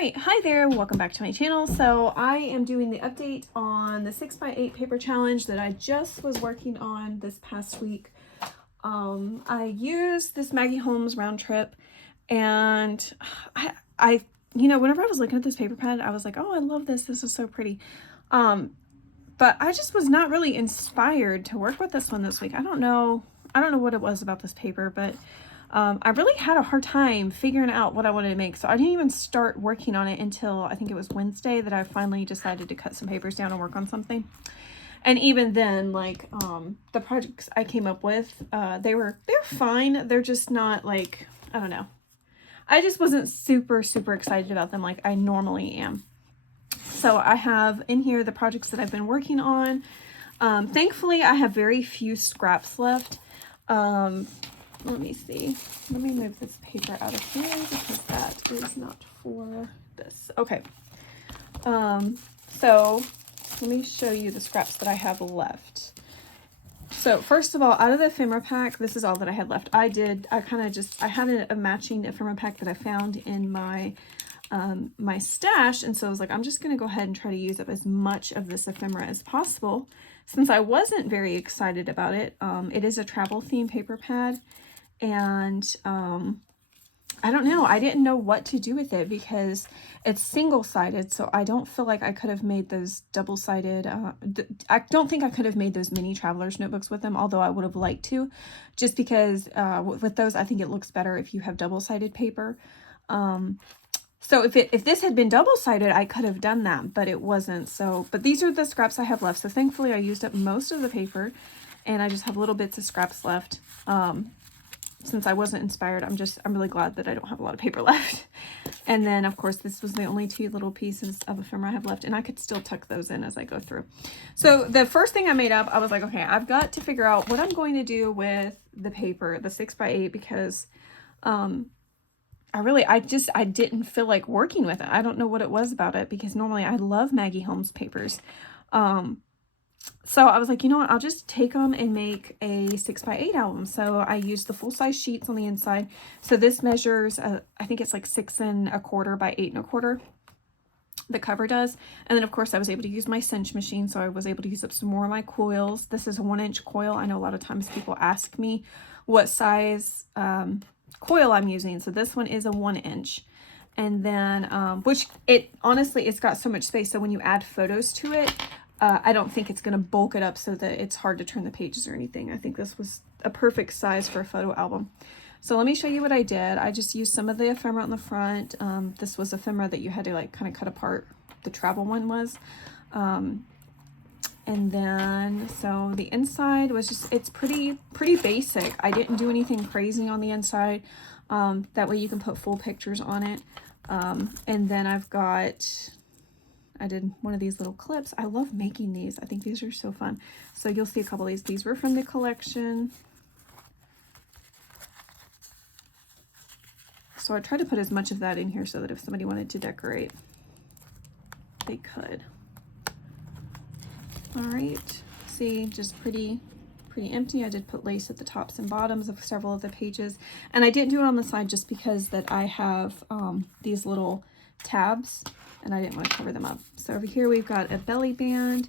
Alright, hi there, welcome back to my channel. So I am doing the update on the 6x8 paper challenge that I just was working on this past week. I used this Maggie Holmes round trip, and I whenever I was looking at this paper pad, I was like, oh, I love this, this is so pretty. But I just was not really inspired to work with this one this week. I don't know what it was about this paper, but I really had a hard time figuring out what I wanted to make. So I didn't even start working on it until I think it was Wednesday that I finally decided to cut some papers down and work on something. And even then, like, the projects I came up with, they're fine. They're just not, like, I don't know. I just wasn't super excited about them like I normally am. So I have in here the projects that I've been working on. Thankfully, I have very few scraps left. Let me see. Let me move this paper out of here because that is not for this. Okay. So let me show you the scraps that I have left. So first of all, out of the ephemera pack, this is all that I had left. I had a matching ephemera pack that I found in my my stash, and so I was like, I'm just going to go ahead and try to use up as much of this ephemera as possible. Since I wasn't very excited about it, it is a travel theme paper pad, and I don't know, I didn't know what to do with it because it's single-sided, so I don't feel like I could have made those double-sided, I don't think I could have made those mini traveler's notebooks with them, although I would have liked to, just because with those, I think it looks better if you have double-sided paper. So if this had been double-sided, I could have done that, but it wasn't. So, but these are the scraps I have left. So thankfully I used up most of the paper, and I just have little bits of scraps left. Since I wasn't inspired, I'm really glad that I don't have a lot of paper left. And then of course, this was the only two little pieces of ephemera I have left, and I could still tuck those in as I go through. So the first thing I made up, I was like, okay, I've got to figure out what I'm going to do with the paper, the 6x8, because, I didn't feel like working with it. I don't know what it was about it, because normally I love Maggie Holmes papers. So I was like, you know what, I'll just take them and make a 6x8 album. So I used the full-size sheets on the inside. So this measures, I think it's like 6 1/4 by 8 1/4. The cover does. And then of course I was able to use my cinch machine, so I was able to use up some more of my coils. This is a 1-inch coil. I know a lot of times people ask me what size coil I'm using. So this one is a 1-inch. And then, which honestly, it's got so much space. So when you add photos to it, I don't think it's going to bulk it up so that it's hard to turn the pages or anything. I think this was a perfect size for a photo album. So let me show you what I did. I just used some of the ephemera on the front. This was ephemera that you had to like kind of cut apart. The travel one was. And then, so the inside was just, it's pretty basic. I didn't do anything crazy on the inside. That way you can put full pictures on it. And then I did one of these little clips. I love making these. I think these are so fun. So you'll see a couple of these. These were from the collection. So I tried to put as much of that in here so that if somebody wanted to decorate, they could. All right, see, just pretty empty. I did put lace at the tops and bottoms of several of the pages, and I didn't do it on the side just because that I have these little tabs and I didn't want to cover them up. So over here we've got a belly band,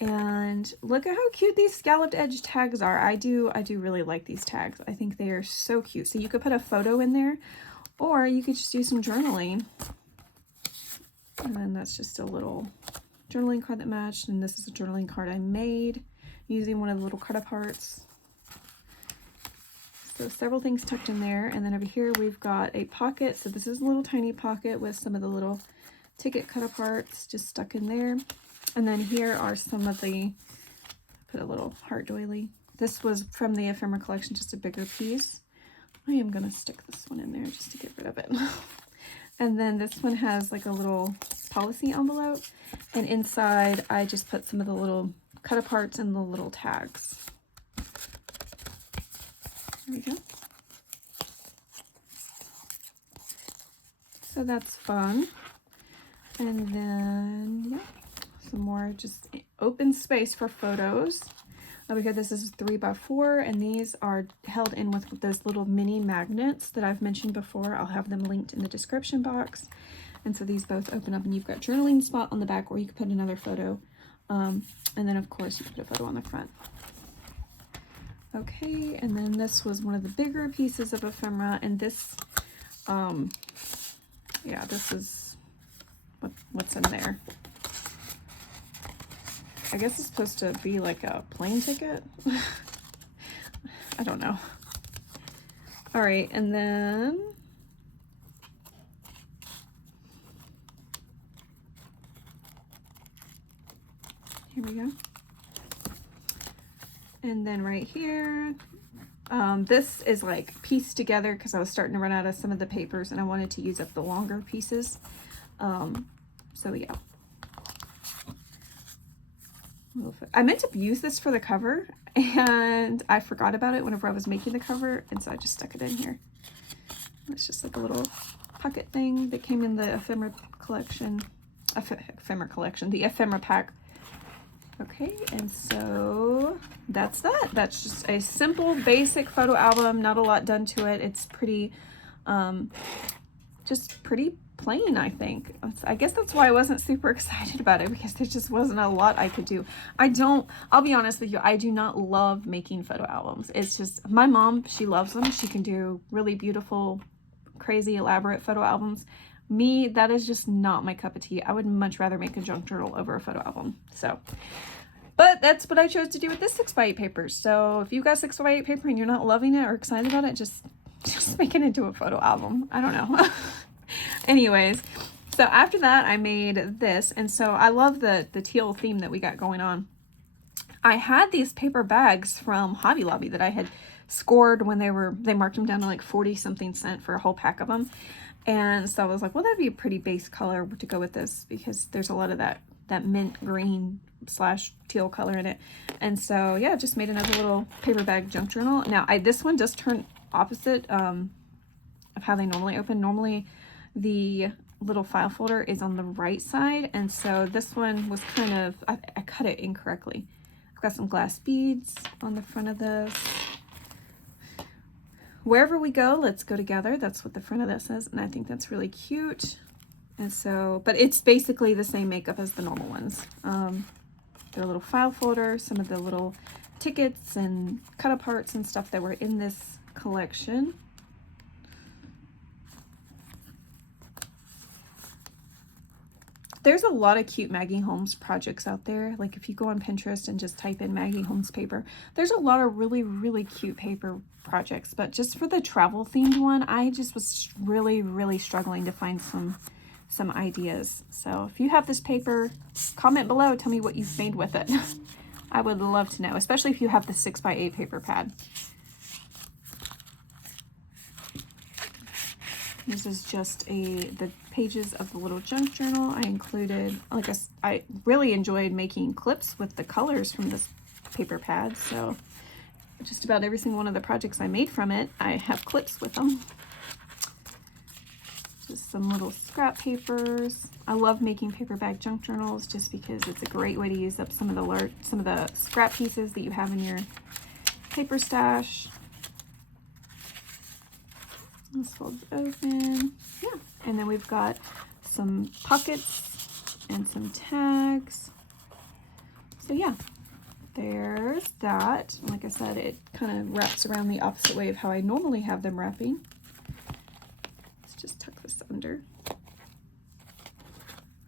and look at how cute these scalloped edge tags are. I do really like these tags. I think they are so cute. So you could put a photo in there, or you could just do some journaling. And then that's just a little journaling card that matched, and this is a journaling card I made using one of the little cut aparts. So several things tucked in there, and then over here we've got a pocket. So this is a little tiny pocket with some of the little ticket cut aparts just stuck in there. And then here are some of the, put a little heart doily. This was from the ephemera collection, just a bigger piece. I am gonna stick this one in there just to get rid of it. And then this one has like a little policy envelope, and inside I just put some of the little cut aparts and the little tags. There we go. So that's fun. And then, yeah, some more just open space for photos. Over here, this is 3x4, and these are held in with those little mini magnets that I've mentioned before. I'll have them linked in the description box. And so these both open up and you've got journaling spot on the back, or you could put another photo. And then of course you can put a photo on the front. Okay, and then this was one of the bigger pieces of ephemera, and this, yeah, this is what's in there. I guess it's supposed to be like a plane ticket. I don't know. All right, and then here we go. And then right here, this is like pieced together because I was starting to run out of some of the papers and I wanted to use up the longer pieces. So yeah. I meant to use this for the cover and I forgot about it whenever I was making the cover, and so I just stuck it in here. It's just like a little pocket thing that came in the ephemera collection. The ephemera pack. Okay, and so that's that. That's just a simple, basic photo album. Not a lot done to it. It's pretty, just pretty plain, I think. I guess that's why I wasn't super excited about it, because there just wasn't a lot I could do. I'll be honest with you, I do not love making photo albums. It's just, my mom, she loves them. She can do really beautiful, crazy, elaborate photo albums. Me, that is just not my cup of tea. I would much rather make a junk journal over a photo album. So, but that's what I chose to do with this 6x8 paper. So if you've got 6x8 paper and you're not loving it or excited about it, just make it into a photo album. I don't know. Anyways, so after that I made this, and so I love the teal theme that we got going on. I had these paper bags from Hobby Lobby that I had scored when they marked them down to like 40 something cents for a whole pack of them. And so I was like, well, that'd be a pretty base color to go with this, because there's a lot of that mint green / teal color in it. And so yeah, just made another little paper bag junk journal. Now this one does turn opposite of how they normally open. Normally the little file folder is on the right side, and so this one was kind of, I cut it incorrectly. I've got some glass beads on the front of this. Wherever we go, let's go together. That's what the front of this says, and I think that's really cute. And so, but it's basically the same makeup as the normal ones. Their little file folder, some of the little tickets and cut aparts and stuff that were in this collection. There's a lot of cute Maggie Holmes projects out there. Like if you go on Pinterest and just type in Maggie Holmes paper, there's a lot of really, really cute paper projects. But just for the travel themed one, I just was really, really struggling to find some ideas. So if you have this paper, comment below, tell me what you've made with it. I would love to know, especially if you have the 6x8 paper pad. This is just the pages of the little junk journal. I included, I really enjoyed making clips with the colors from this paper pad. So just about every single one of the projects I made from it, I have clips with them. Just some little scrap papers. I love making paper bag junk journals just because it's a great way to use up some of the scrap pieces that you have in your paper stash. This folds open. Yeah. And then we've got some pockets and some tags. So yeah, there's that. Like I said, it kind of wraps around the opposite way of how I normally have them wrapping. Let's just tuck this under.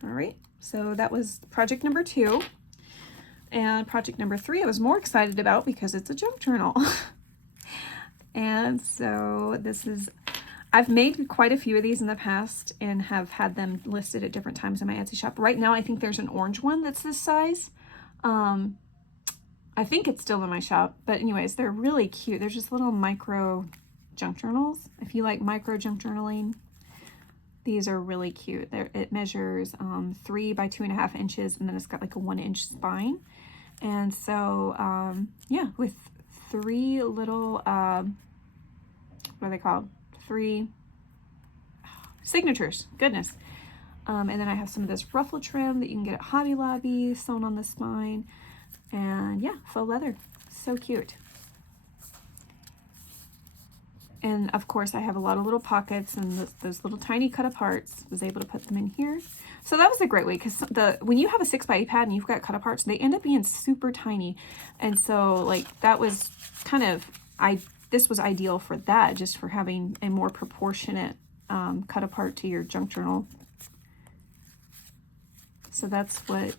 All right. So that was project number 2. And project number 3 I was more excited about because it's a junk journal. And so this is, I've made quite a few of these in the past and have had them listed at different times in my Etsy shop. Right now, I think there's an orange one that's this size. I think it's still in my shop, but anyways, they're really cute. They're just little micro junk journals. If you like micro junk journaling, these are really cute. It measures 3 by 2.5 inches, and then it's got like a 1-inch spine. And so, yeah, with 3 little, what are they called? 3 signatures, goodness. And then I have some of this ruffle trim that you can get at Hobby Lobby sewn on the spine. And yeah, faux leather, so cute. And of course I have a lot of little pockets and those little tiny cut aparts. Was able to put them in here. So that was a great way, because when you have a 6x8 pad and you've got cut aparts, they end up being super tiny. And so like that was kind of, this was ideal for that, just for having a more proportionate cut apart to your junk journal. So that's what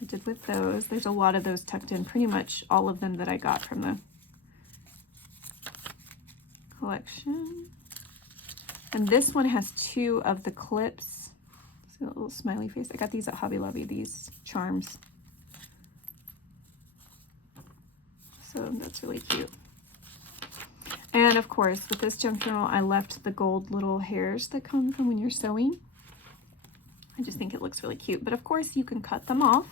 I did with those. There's a lot of those tucked in, pretty much all of them that I got from the collection. And this one has 2 of the clips. See a little smiley face. I got these at Hobby Lobby, these charms. So that's really cute. And of course, with this junk journal, I left the gold little hairs that come from when you're sewing. I just think it looks really cute. But of course, you can cut them off.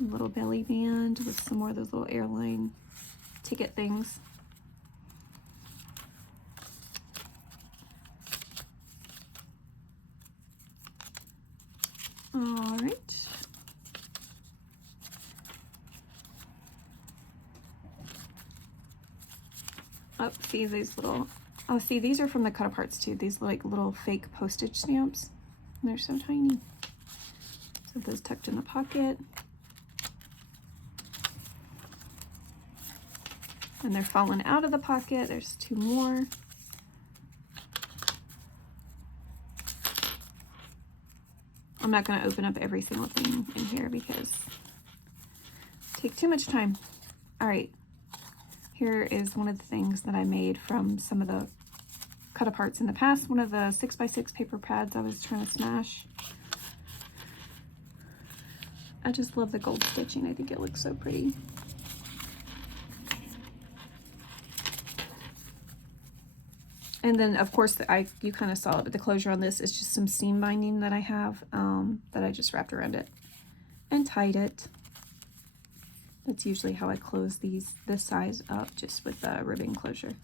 A little belly band with some more of those little airline ticket things. All right. Oh, see these little, oh, see, these are from the cut aparts too. These like little fake postage stamps. And they're so tiny. So those tucked in the pocket. And they're falling out of the pocket. There's 2 more. I'm not going to open up every single thing in here because it takes too much time. All right. Here is one of the things that I made from some of the cut aparts in the past. One of the 6x6 paper pads I was trying to smash. I just love the gold stitching. I think it looks so pretty. And then, of course, you kind of saw it, but the closure on this is just some seam binding that I have that I just wrapped around it and tied it. That's usually how I close this size up, just with the ribbon closure.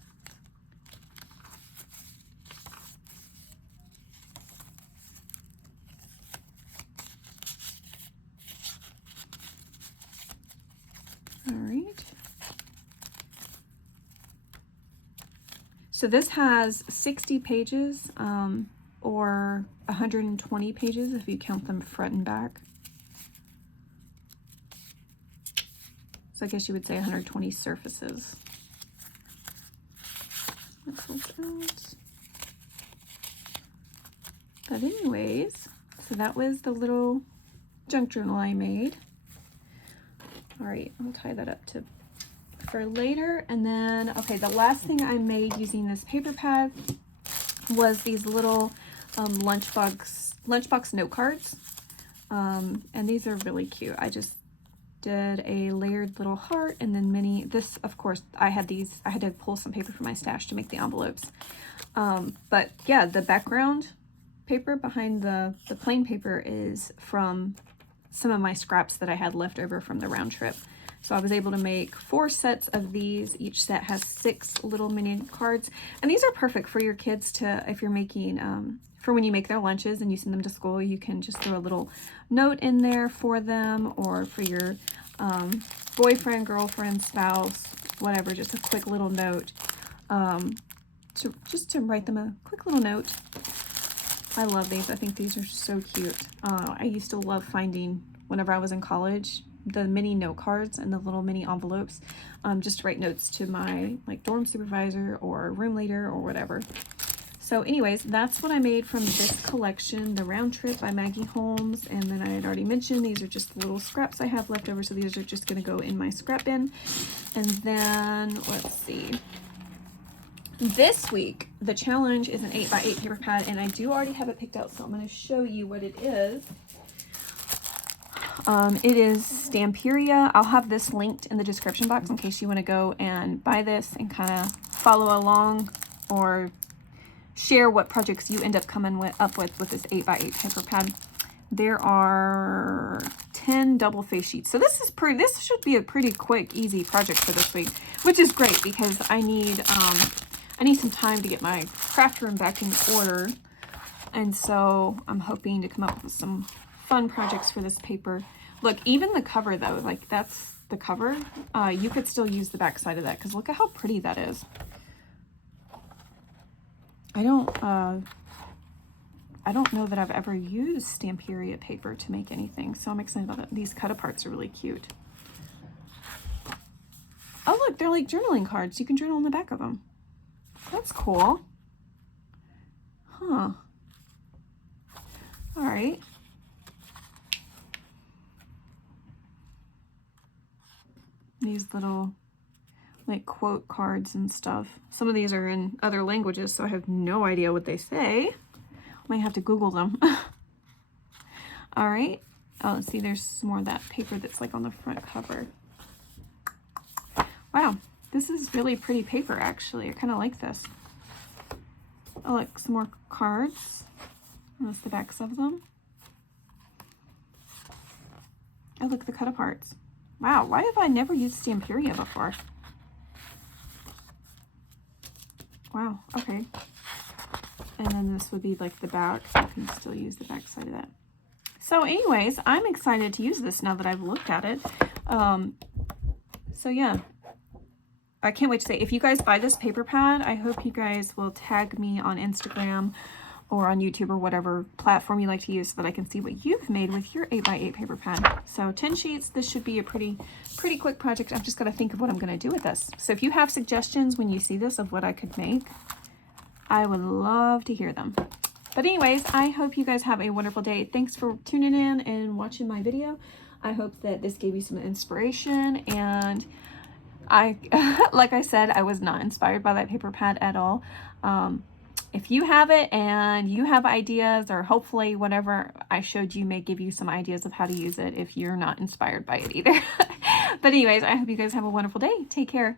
All right. So this has 60 pages or 120 pages if you count them front and back. So I guess you would say 120 surfaces. Out. But anyways, so that was the little junk journal I made. All right, I'll tie that up for later. And then, okay, the last thing I made using this paper pad was these little lunchbox note cards. And these are really cute. I just did a layered little heart and then this, of course, I had to pull some paper from my stash to make the envelopes. But yeah, the background paper behind the plain paper is from some of my scraps that I had left over from the round trip. So I was able to make 4 sets of these. Each set has 6 little mini cards. And these are perfect for your kids if you're making, for when you make their lunches and you send them to school, you can just throw a little note in there for them, or for your boyfriend, girlfriend, spouse, whatever, just a quick little note, to write them a quick little note. I love these. I think these are so cute. I used to love finding, whenever I was in college, the mini note cards and the little mini envelopes, just to write notes to my dorm supervisor or room leader or whatever. So anyways, that's what I made from this collection, the Round Trip by Maggie Holmes. And then I had already mentioned these are just little scraps I have left over, so these are just going to go in my scrap bin. And then let's see. This week, the challenge is an 8x8 paper pad, and I do already have it picked out, so I'm going to show you what it is. It is Stamperia. I'll have this linked in the description box in case you want to go and buy this and kind of follow along or share what projects you end up coming up with this 8x8 paper pad. There are 10 double face sheets. So this should be a pretty quick, easy project for this week, which is great because I need some time to get my craft room back in order. And so I'm hoping to come up with some fun projects for this paper. Look, even the cover though, that's the cover. You could still use the back side of that because look at how pretty that is. I don't know that I've ever used Stamperia paper to make anything, so I'm excited about it. These cut-aparts are really cute. Oh, look, they're like journaling cards. You can journal on the back of them. That's cool. Huh. All right. These little like quote cards and stuff. Some of these are in other languages, so I have no idea what they say. Might have to Google them. All right. Oh, see, there's some more of that paper that's like on the front cover. Wow, this is really pretty paper, actually. I kind of like this. Oh, look, some more cards. That's the backs of them. Oh, look, the cut-aparts. Wow, why have I never used Stamperia before? Wow, okay. And then this would be like the back. You can still use the back side of that. So anyways, I'm excited to use this now that I've looked at it. So yeah, I can't wait to say, if you guys buy this paper pad, I hope you guys will tag me on Instagram or on YouTube or whatever platform you like to use so that I can see what you've made with your 8x8 paper pad. So 10 sheets, this should be a pretty quick project. I've just got to think of what I'm going to do with this. So if you have suggestions when you see this of what I could make, I would love to hear them. But anyways, I hope you guys have a wonderful day. Thanks for tuning in and watching my video. I hope that this gave you some inspiration, and like I said, I was not inspired by that paper pad at all. If you have it and you have ideas, or hopefully whatever I showed you may give you some ideas of how to use it if you're not inspired by it either. But anyways, I hope you guys have a wonderful day. Take care.